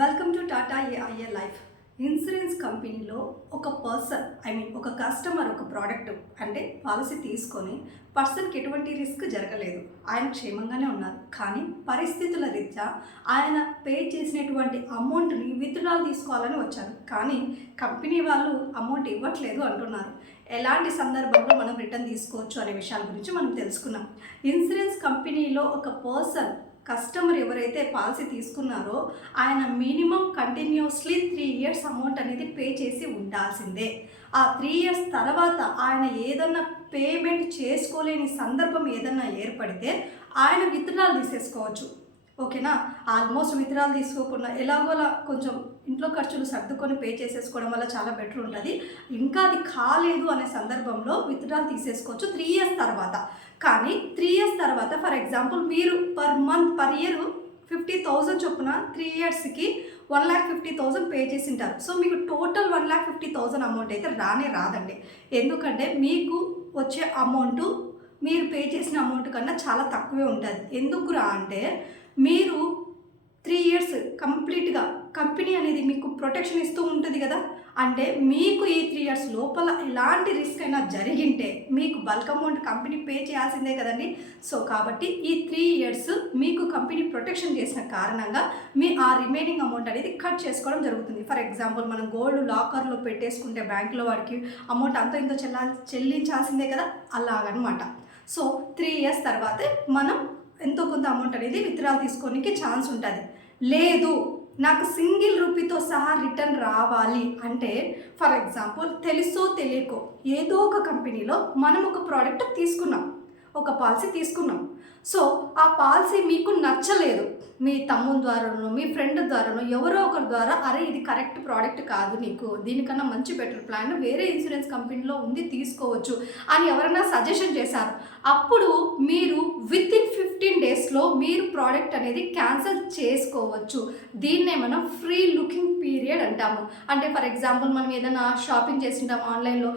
Welcome to Tata AIA life. Insurance కంపెనీలో ఒక person ఒక కస్టమర్ ఒక ప్రోడక్ట్ అంటే పాలసీ తీసుకొని పర్సన్కి ఎటువంటి రిస్క్ జరగలేదు, ఆయన క్షేమంగానే ఉన్నారు. కానీ పరిస్థితుల రీత్యా ఆయన పే చేసినటువంటి అమౌంట్ని విత్డ్రాల్ తీసుకోవాలని వచ్చారు. కానీ కంపెనీ వాళ్ళు అమౌంట్ ఇవ్వట్లేదు అంటున్నారు. ఎలాంటి సందర్భంలో మనం రిటర్న్ తీసుకోవచ్చు అనే విషయాల గురించి మనం తెలుసుకున్నాం. ఇన్సూరెన్స్ కంపెనీలో ఒక పర్సన్ కస్టమర్ ఎవరైతే పాలసీ తీసుకున్నారో ఆయన మినిమం కంటిన్యూస్లీ 3 years అమౌంట్ అనేది పే చేసి ఉండాల్సిందే. ఆ 3 years తర్వాత ఆయన ఏదన్నా పేమెంట్ చేసుకోలేని సందర్భం ఏదన్నా ఏర్పడితే ఆయన విత్డ్రాల్ తీసేసుకోవచ్చు. ఓకేనా? ఆల్మోస్ట్ విత్డ్రాల్ తీసుకోకుండా ఎలాగోలా కొంచెం ఇంట్లో ఖర్చులు సర్దుకొని పే చేసేసుకోవడం వల్ల చాలా బెటర్ ఉంటుంది. ఇంకా అది కాలేదు అనే సందర్భంలో విత్డ్రాల్ తీసేసుకోవచ్చు 3 years తర్వాత. కానీ 3 years తర్వాత ఫర్ ఎగ్జాంపుల్ మీరు పర్ ఇయర్ 50,000 చొప్పున 3 yearsకి 1,50,000 పే చేసి ఉంటారు. సో మీకు టోటల్ 1,50,000 అమౌంట్ అయితే రాదండి. ఎందుకంటే మీకు వచ్చే అమౌంట్ మీరు పే చేసిన అమౌంట్ కన్నా చాలా తక్కువే ఉంటుంది. ఎందుకురా అంటే మీరు 3 years కంప్లీట్గా కంపెనీ అనేది మీకు ప్రొటెక్షన్ ఇస్తూ ఉంటుంది కదా. అంటే మీకు ఈ 3 years లోపల ఎలాంటి రిస్క్ అయినా జరిగింటే మీకు బల్క్ అమౌంట్ కంపెనీ పే చేయాల్సిందే కదండి. సో కాబట్టి ఈ 3 years మీకు కంపెనీ ప్రొటెక్షన్ చేసిన కారణంగా మీ ఆ రిమైనింగ్ అమౌంట్ అనేది కట్ చేసుకోవడం జరుగుతుంది. ఫర్ ఎగ్జాంపుల్ మనం గోల్డ్ లాకర్లో పెట్టేసుకుంటే బ్యాంకులో వాడికి అమౌంట్ అంత ఇంతో చెల్లించాల్సిందే కదా, అలాగనమాట. సో 3 years తర్వాతే మనం ఎంతో కొంత అమౌంట్ అనేది విత్డ్రాల్ తీసుకోనికి ఛాన్స్ ఉంటుంది. లేదు నాకు సింగిల్ రూపీతో సహా రిటర్న్ రావాలి అంటే ఫర్ ఎగ్జాంపుల్ తెలుసో తెలియకో ఏదో ఒక కంపెనీలో మనం ఒక ప్రోడక్ట్ తీసుకున్నాం, ఒక పాలసీ తీసుకున్నాం. సో ఆ పాలసీ మీకు నచ్చలేదు, మీ తమ్ముని ద్వారానో మీ ఫ్రెండ్ ద్వారానో ఎవరో ఒకరి ద్వారా అరే ఇది కరెక్ట్ ప్రోడక్ట్ కాదు, నీకు దీనికన్నా మంచి బెటర్ ప్లాన్ వేరే ఇన్సూరెన్స్ కంపెనీలో ఉంది తీసుకోవచ్చు అని ఎవరైనా సజెషన్ చేశారు. అప్పుడు మీరు విత్ ఇన్ 15 daysలో మీరు ప్రోడక్ట్ అనేది క్యాన్సిల్ చేసుకోవచ్చు. దీన్నే మనం ఫ్రీ లుకింగ్ పీరియడ్ అంటాము. అంటే ఫర్ ఎగ్జాంపుల్ మనం ఏదైనా షాపింగ్ చేసింటాము ఆన్లైన్లో,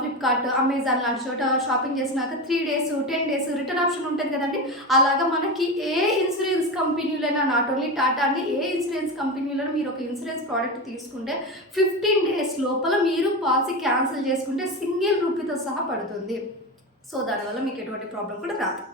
ఫ్లిప్కార్ట్ అమెజాన్ లాంటి చోట షాపింగ్ చేసినాక 3 days 10 days రిటర్న్ ఆప్షన్ ఉంటుంది కదండి. అలాగా మనకి ఏ ఇన్సూరెన్స్ కంపెనీలైనా, నాట్ ఓన్లీ టాటా అండి, ఏ ఇన్సూరెన్స్ కంపెనీలో మీరు ఒక ఇన్సూరెన్స్ ప్రోడక్ట్ తీసుకుంటే 15 days లోపల మీరు పాలసీ క్యాన్సిల్ చేసుకుంటే సింగిల్ రూపీతో సహా పడుతుంది. సో దానివల్ల మీకు ఎటువంటి ప్రాబ్లం కూడా రాదు.